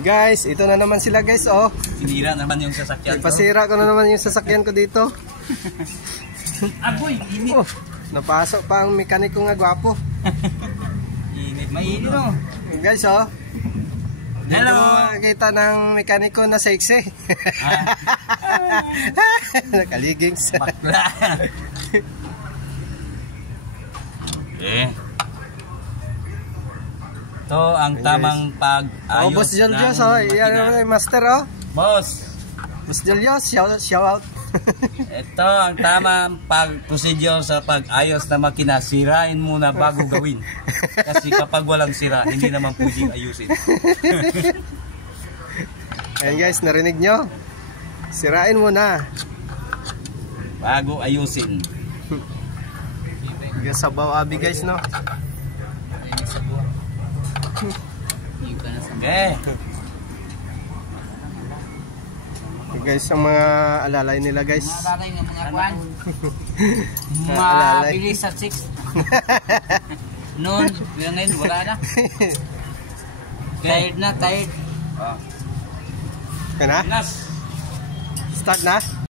Guys, ito na naman sila guys, oh. Sinira naman yung sasakyan ko. Ipasira ko na naman yung sasakyan ko dito. Aboy, init. Oh, napasok pa ang mekaniko nga gwapo. Init, mainit no. Guys, oh. Dito Hello. mo makikita ng mekaniko na sexy. Nakaligings. Bakla. Ito ang tamang pag-ayos. Oh, Boss Julius, oh. Yan naman yung master, oh. Boss. Boss Julius, shout out. Ito ang tamang procedure sa pag-ayos na makina. Sirain muna bago gawin. Kasi kapag walang sira, hindi naman pwedeng ayusin. Ayan guys, narinig nyo? Sirain muna Bago ayusin. Sabaw abi guys, no? Okay. Guys, ang mga alalay nila guys. Mga bagay ng mga kwan. Alalay. Mabilis sa 6. Noon, ngayon wala na. Tired na, tired. Kaya na? Nas. Start na?